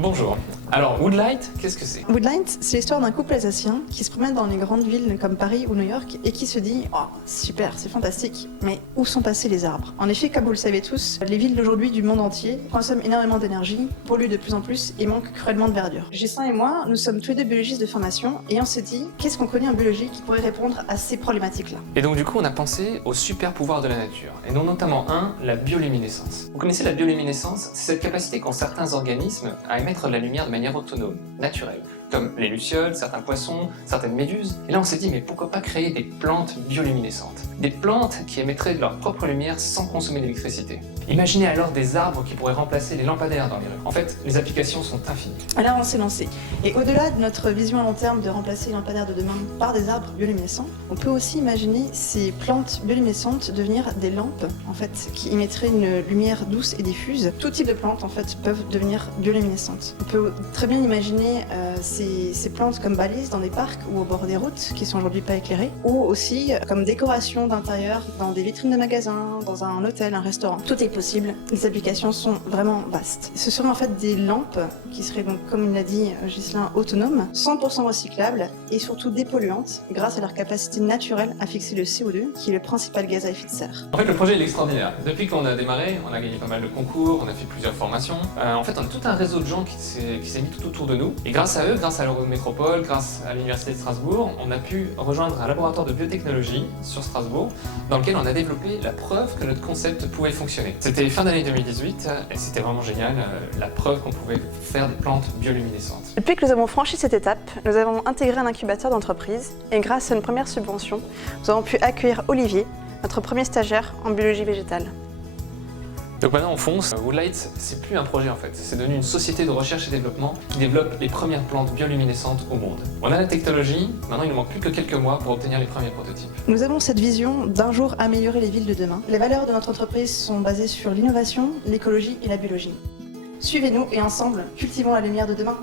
Bonjour. Alors, Woodlight, qu'est-ce que c'est? Woodlight, c'est l'histoire d'un couple alsacien qui se promène dans les grandes villes comme Paris ou New York et qui se dit « Oh, super, c'est fantastique, mais où sont passés les arbres ?» En effet, comme vous le savez tous, les villes d'aujourd'hui du monde entier consomment énormément d'énergie, polluent de plus en plus et manquent cruellement de verdure. Gislain et moi, nous sommes tous les deux biologistes de formation et on s'est dit « Qu'est-ce qu'on connaît en biologie qui pourrait répondre à ces problématiques-là ?» Et donc du coup, on a pensé aux super pouvoirs de la nature, et dont notamment la bioluminescence. Vous connaissez la bioluminescence? C'est cette capacité qu'ont certains organismes à émettre de la lumière de manière autonome, naturelle, comme les lucioles, certains poissons, certaines méduses. Et là on s'est dit, mais pourquoi pas créer des plantes bioluminescentes? Des plantes qui émettraient de leur propre lumière sans consommer d'électricité. Imaginez alors des arbres qui pourraient remplacer les lampadaires dans les rues. En fait, les applications sont infinies. Alors on s'est lancé. Et au-delà de notre vision à long terme de remplacer les lampadaires de demain par des arbres bioluminescents, on peut aussi imaginer ces plantes bioluminescentes devenir des lampes, en fait, qui émettraient une lumière douce et diffuse. Tout type de plantes, en fait, peuvent devenir bioluminescentes. On peut très bien imaginer ces plantes comme balises dans des parcs ou au bord des routes qui sont aujourd'hui pas éclairées, ou aussi comme décoration d'intérieur dans des vitrines de magasins, dans un hôtel, un restaurant. Tout est possible. Les applications sont vraiment vastes. Ce seraient en fait des lampes qui seraient donc, comme il l'a dit Gislain, autonomes, 100% recyclables et surtout dépolluantes grâce à leur capacité naturelle à fixer le CO2, qui est le principal gaz à effet de serre. En fait, le projet est extraordinaire. Depuis qu'on a démarré, on a gagné pas mal de concours, on a fait plusieurs formations. En fait, on a tout un réseau de gens qui s'est mis tout autour de nous. Et grâce à eux, grâce à l'Eurométropole, grâce à l'Université de Strasbourg, on a pu rejoindre un laboratoire de biotechnologie sur Strasbourg, dans lequel on a développé la preuve que notre concept pouvait fonctionner. C'était fin d'année 2018 et c'était vraiment génial, la preuve qu'on pouvait faire des plantes bioluminescentes. Depuis que nous avons franchi cette étape, nous avons intégré un incubateur d'entreprise et grâce à une première subvention, nous avons pu accueillir Olivier, notre premier stagiaire en biologie végétale. Donc maintenant on fonce. Woodlight, c'est plus un projet en fait, c'est devenu une société de recherche et développement qui développe les premières plantes bioluminescentes au monde. On a la technologie, maintenant il ne manque plus que quelques mois pour obtenir les premiers prototypes. Nous avons cette vision d'un jour améliorer les villes de demain. Les valeurs de notre entreprise sont basées sur l'innovation, l'écologie et la biologie. Suivez-nous et ensemble, cultivons la lumière de demain.